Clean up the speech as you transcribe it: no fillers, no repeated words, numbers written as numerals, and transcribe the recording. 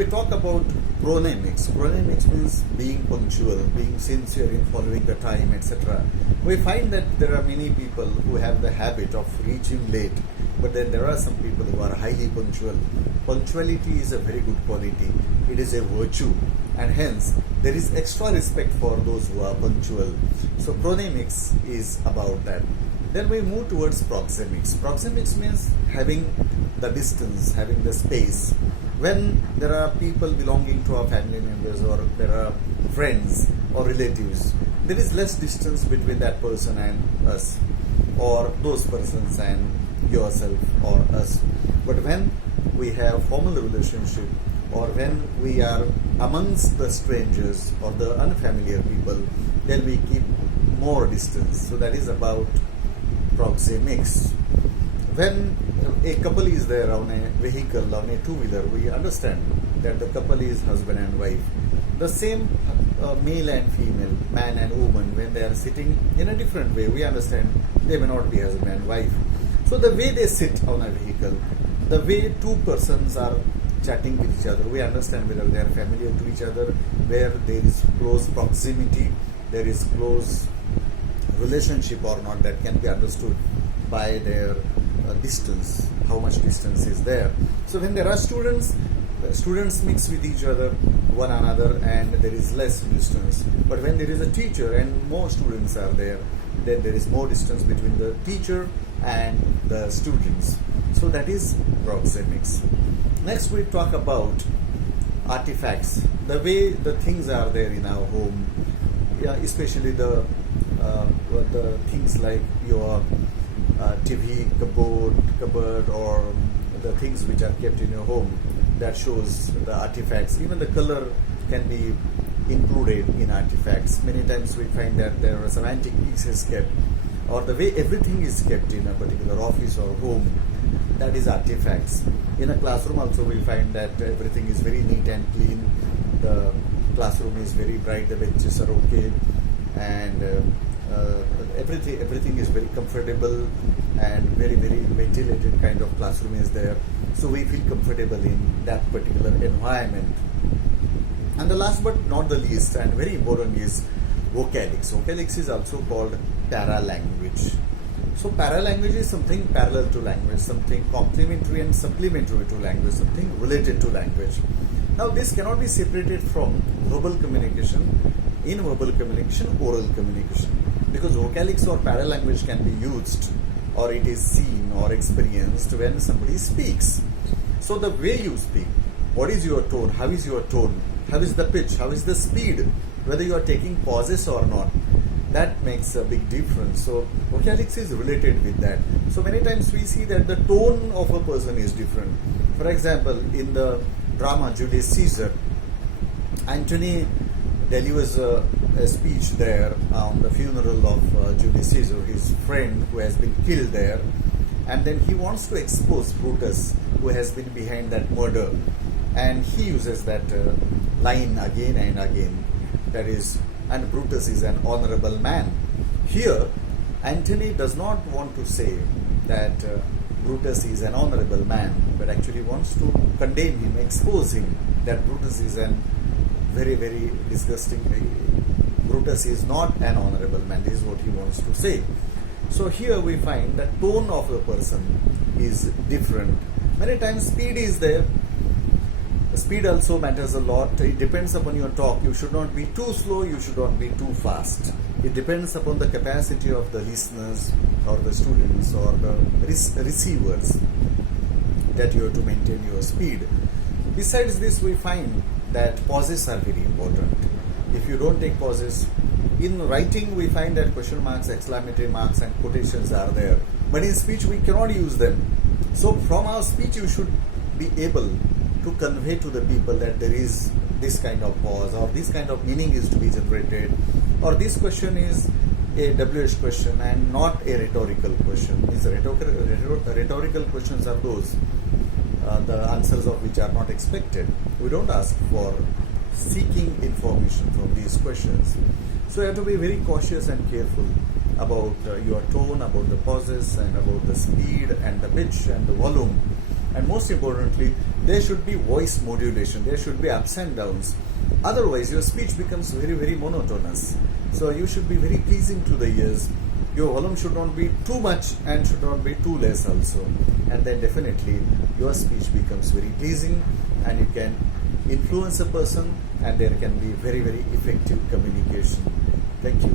we talk about chronemics means being punctual, being sincere in following the time, etc. We find that there are many people who have the habit of reaching late, but then there are some people who are highly punctual. Punctuality is a very good quality. It is a virtue, and hence there is extra respect for those who are punctual. So chronemics is about that. Then we move towards proxemics. Proxemics means having the distance, having the space. When there are people belonging to our family members, or there are friends or relatives, there is less distance between that person and us, or those persons and yourself or us. But when we have formal relationship, or when we are amongst the strangers or the unfamiliar people, then we keep more distance. So that is about proxemics. When a couple is there on a vehicle, on a two-wheeler, we understand that the couple is husband and wife. The same male and female, man and woman, when they are sitting in a different way, we understand they may not be husband and wife. So the way they sit on a vehicle, the way two persons are chatting with each other, we understand whether they are familiar to each other, where there is close proximity, there is close relationship or not. That can be understood by their distance, how much distance is there. So when there are students, the students mix with each other, one another, and there is less distance. But when there is a teacher and more students are there, then there is more distance between the teacher and the students. So that is proxemics. Next we talk about artifacts, the way the things are there in our home, especially the things like your TV cupboard, or the things which are kept in your home, that shows the artifacts. Even the color can be included in artifacts. Many times we find that there are some antique pieces kept, or the way everything is kept in a particular office or home, that is artifacts. In a classroom also we find that everything is very neat and clean. The classroom is very bright, the benches are okay, and everything is very comfortable, and very ventilated kind of classroom is there. So we feel comfortable in that particular environment. And the last but not the least, and very important, is vocalics. Vocalics is also called paralanguage. So paralanguage is something parallel to language, something complementary and supplementary to language, something related to language. Now this cannot be separated from verbal communication, in-verbal communication, oral communication, because vocalics or paralanguage can be used, or it is seen or experienced when somebody speaks. So the way you speak, what is your tone, how is your tone, how is the pitch, how is the speed, whether you are taking pauses or not, that makes a big difference. So vocalics is related with that. So many times we see that the tone of a person is different. For example, in the drama Julius Caesar, Antony delivers a speech there on the funeral of Julius Caesar, his friend who has been killed there, and then he wants to expose Brutus, who has been behind that murder, and he uses that line again and again, that is, and Brutus is an honorable man. Here Antony does not want to say that Brutus is an honorable man, but actually wants to condemn him, expose him, that Brutus is an very disgusting. Brutus is not an honorable man. This is what he wants to say. So here we find that tone of the person is different. Many times speed is there. The speed also matters a lot. It depends upon your talk. You should not be too slow, you should not be too fast. It depends upon the capacity of the listeners or the students or the receivers, that you have to maintain your speed. Besides this, we find that pauses are very important. If you don't take pauses, in writing we find that question marks, exclamatory marks and quotations are there, but in speech we cannot use them. So from our speech you should be able to convey to the people that there is this kind of pause, or this kind of meaning is to be generated, or this question is a WH question and not a rhetorical question. These rhetorical questions are those the answers of which are not expected. We don't ask for seeking information from these questions. So you have to be very cautious and careful about your tone, about the pauses, and about the speed and the pitch and the volume. And most importantly, there should be voice modulation, there should be ups and downs. Otherwise, your speech becomes very, very monotonous. So you should be very pleasing to the ears. Your volume should not be too much and should not be too less also. And then definitely your speech becomes very pleasing and you can influence a person and there can be very, very effective communication. Thank you.